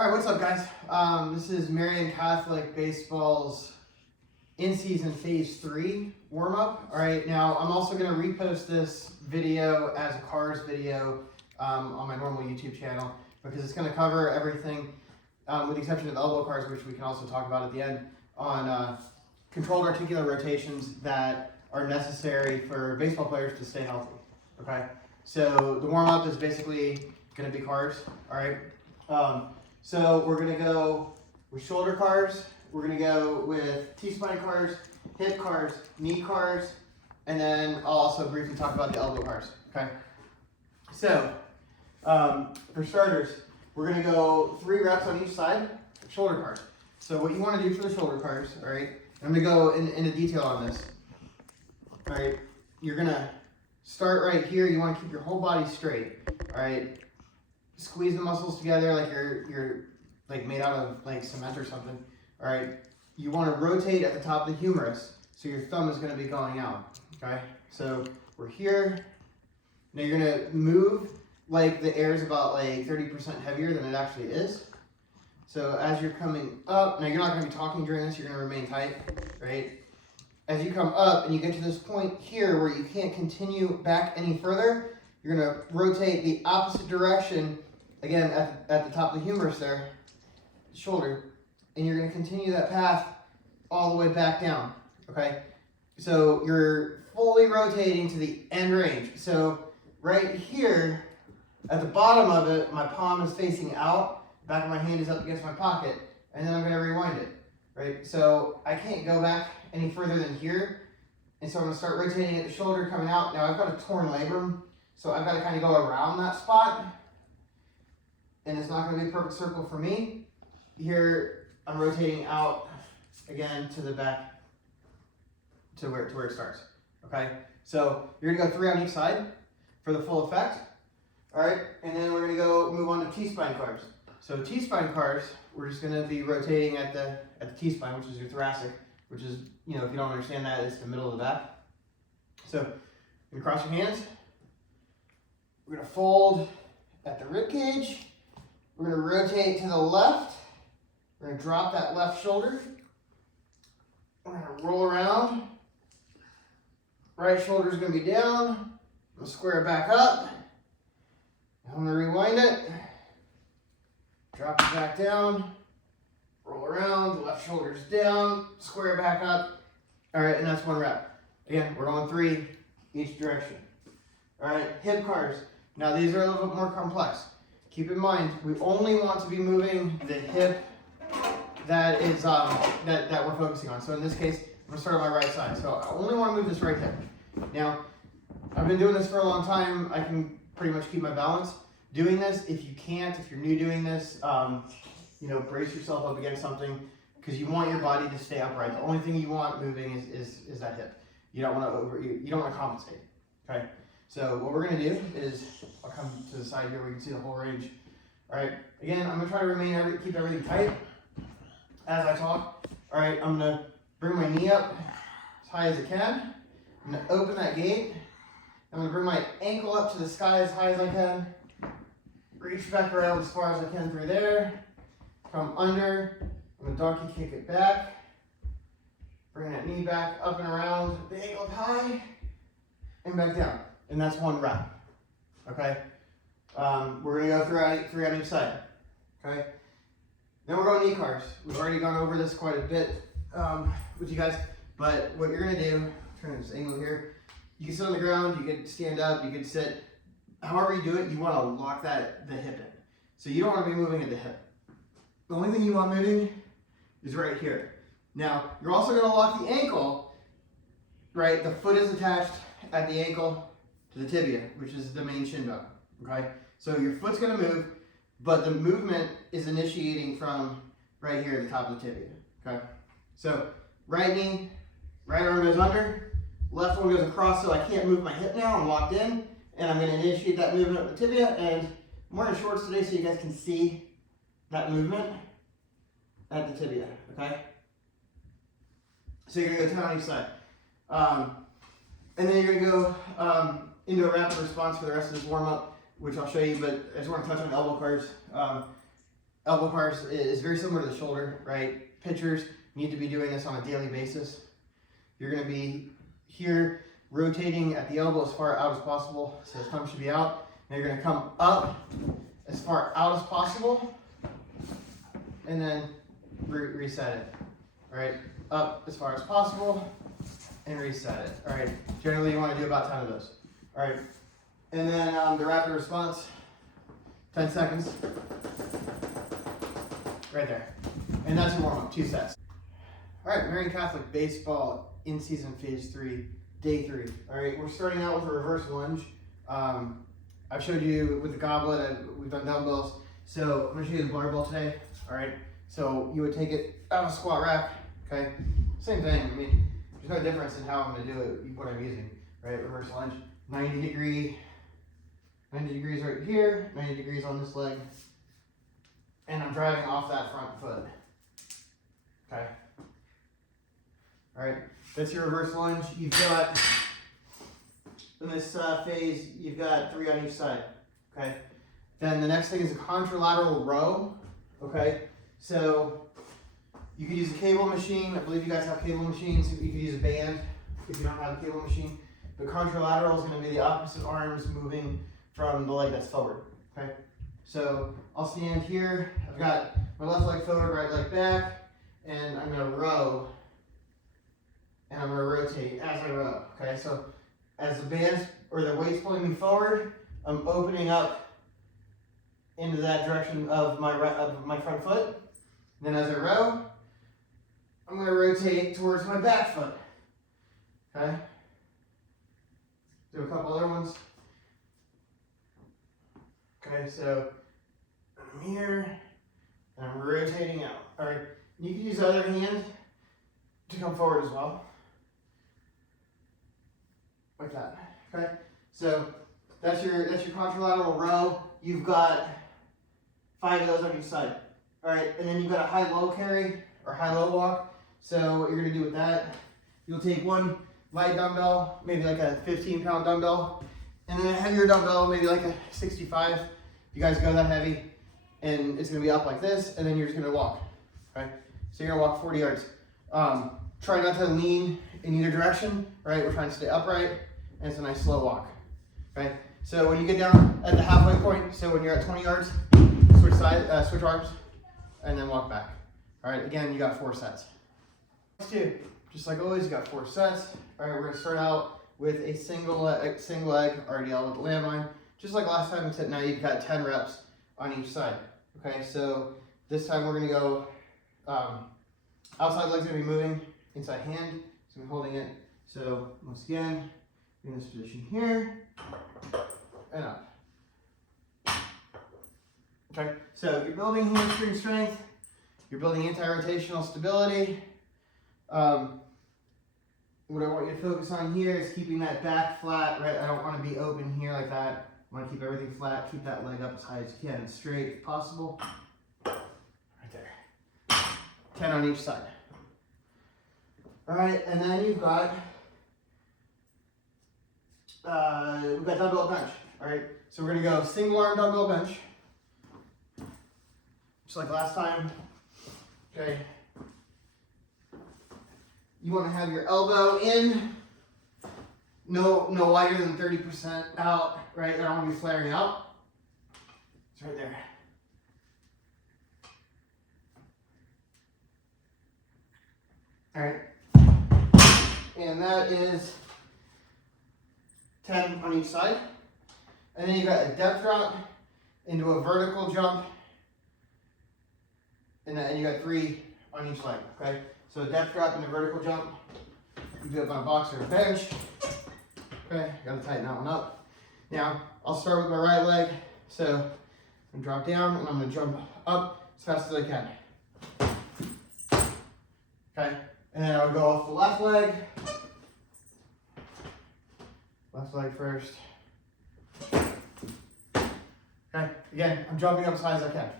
All right, what's up, guys? This is Marian Catholic Baseball's in-season phase 3 warm-up. All right, now I'm also going to repost this video as a cars video on my normal YouTube channel because it's going to cover everything with the exception of elbow cars, which we can also talk about at the end, on controlled articular rotations that are necessary for baseball players to stay healthy. Okay, so the warm-up is basically going to be cars. All right. So we're going to go with shoulder cars, we're going to go with T-spine cars, hip cars, knee cars, and then I'll also briefly talk about the elbow cars, okay? So, for starters, we're going to go 3 reps on each side, shoulder cars. So what you want to do for the shoulder cars, all right, I'm going to go into detail on this, all right? You're going to start right here, you want to keep your whole body straight, all right? Squeeze the muscles together like you're like made out of like cement or something. All right. You want to rotate at the top of the humerus, so your thumb is going to be going out. Okay. So we're here. Now you're going to move like the air is about like 30% heavier than it actually is. So as you're coming up, now you're not going to be talking during this. You're going to remain tight, right? As you come up and you get to this point here where you can't continue back any further, you're going to rotate the opposite direction. Again, at the top of the humerus there, shoulder, and you're going to continue that path all the way back down, okay? So you're fully rotating to the end range. So right here, at the bottom of it, my palm is facing out, back of my hand is up against my pocket, and then I'm going to rewind it, right? So I can't go back any further than here, and so I'm going to start rotating at the shoulder, coming out. Now I've got a torn labrum, so I've got to kind of go around that spot. And it's not going to be a perfect circle for me. Here, I'm rotating out again to the back to where it starts. Okay, so you're going to go 3 on each side for the full effect. All right, and then we're going to go move on to T-spine cars. So T-spine cars, we're just going to be rotating at the T-spine, which is your thoracic, which is, you know, if you don't understand that, it's the middle of the back. So you're going to cross your hands. We're going to fold at the rib cage. We're going to rotate to the left. We're going to drop that left shoulder. We're going to roll around. Right shoulder is going to be down. I'm going to square it back up. I'm going to rewind it. Drop it back down. Roll around. The left shoulder is down. Square it back up. All right, and that's 1 rep. Again, we're going 3 each direction. All right, hip cars. Now these are a little bit more complex. Keep in mind, we only want to be moving the hip that is that we're focusing on. So in this case, I'm gonna start on my right side. So I only want to move this right hip. Now, I've been doing this for a long time. I can pretty much keep my balance doing this. If you can't, if you're new doing this, you know, brace yourself up against something because you want your body to stay upright. The only thing you want moving is that hip. You don't want to you don't want to compensate. Okay. So what we're going to do is, I'll come to the side here where you can see the whole range. All right, again, I'm going to try to keep everything tight as I talk. All right, I'm going to bring my knee up as high as I can. I'm going to open that gate. I'm going to bring my ankle up to the sky as high as I can. Reach back around as far as I can through there. Come under. I'm going to donkey kick it back. Bring that knee back up and around. The ankle up high and back down. And that's 1 rep, okay? We're going to go 3 on each side, okay? Then we're going knee cars. We've already gone over this quite a bit with you guys, but what you're going to do, turn this angle here, you can sit on the ground, you can stand up, you can sit. However you do it, you want to lock the hip in. So you don't want to be moving at the hip. The only thing you want moving is right here. Now, you're also going to lock the ankle, right? The foot is attached at the ankle to the tibia, which is the main shin bone, okay? So your foot's gonna move, but the movement is initiating from right here at the top of the tibia, okay? So right knee, right arm goes under, left one goes across, so I can't move my hip now, I'm locked in, and I'm gonna initiate that movement of the tibia, and I'm wearing shorts today so you guys can see that movement at the tibia, okay? So you're gonna go 10 on each side. And then you're gonna go into a rapid response for the rest of this warm-up, which I'll show you, but I just want to touch on elbow cars. elbow cars is very similar to the shoulder, right? Pitchers need to be doing this on a daily basis. You're going to be here rotating at the elbow as far out as possible, so the thumb should be out. Now you're going to come up as far out as possible, and then reset it. All right, up as far as possible, and reset it. All right, generally you want to do about 10 of those. All right, and then the rapid response, 10 seconds, right there. And that's your warm-up, 2 sets. All right, Marian Catholic Baseball in-season phase 3, day 3. All right, we're starting out with a reverse lunge. I've showed you with the goblet, we've done dumbbells. So I'm gonna show you the barbell today. All right, so you would take it out of a squat rack, okay? Same thing, I mean, there's no difference in how I'm gonna do it, what I'm using, right? Reverse lunge, 90 degrees right here, 90 degrees on this leg, and I'm driving off that front foot, okay? All right, that's your reverse lunge. You've got, in this phase, you've got 3 on each side, okay? Then the next thing is a contralateral row, okay? So you could use a cable machine. I believe you guys have cable machines. You could use a band if you don't have a cable machine. But contralateral is going to be the opposite arms moving from the leg that's forward, okay? So I'll stand here. I've got my left leg forward, right leg back, and I'm going to row. And I'm going to rotate as I row, okay? So as the band or the weight's pulling me forward, I'm opening up into that direction of my front foot. And then as I row, I'm going to rotate towards my back foot, okay? Do a couple other ones. Okay, so I'm here, and I'm rotating out. All right, you can use the other hand to come forward as well. Like that, okay? So that's your contralateral row. You've got 5 of those on each side. All right, and then you've got a high-low carry or high-low walk. So what you're gonna do with that, you'll take one light dumbbell, maybe like a 15-pound dumbbell, and then a heavier dumbbell, maybe like a 65. If you guys go that heavy, and it's gonna be up like this, and then you're just gonna walk, okay? So you're gonna walk 40 yards. Try not to lean in either direction, right? We're trying to stay upright, and it's a nice slow walk, okay? So when you get down at the halfway point, so when you're at 20 yards, switch arms, and then walk back. All right, again, you got 4 sets. Next 2, just like always, you got 4 sets. All right, we're gonna start out with a single leg RDL with the landmine. Just like last time, except now you've got 10 reps on each side. Okay, so this time we're gonna go, outside leg's gonna be moving, inside hand, so I'm holding it. So once again, in this position here, and up. Okay, so you're building hamstring strength, you're building anti-rotational stability. What I want you to focus on here is keeping that back flat, right? I don't want to be open here like that. I want to keep everything flat, keep that leg up as high as you can and straight if possible. Right there. 10 on each side. All right, and then you've got, we've got dumbbell bench, all right? So we're gonna go single arm dumbbell bench, just like last time, okay? You wanna have your elbow in, no wider than 30% out, right? I don't wanna be flaring out. It's right there. All right, and that is 10 on each side. And then you've got a depth drop into a vertical jump, and then you got 3 on each leg, okay? So a depth drop and a vertical jump. You do it on a box or a bench. Okay, gotta tighten that one up. Now, I'll start with my right leg. So I'm gonna drop down and I'm gonna jump up as fast as I can. Okay, and then I'll go off the left leg. Left leg first. Okay, again, I'm jumping up as high as I can.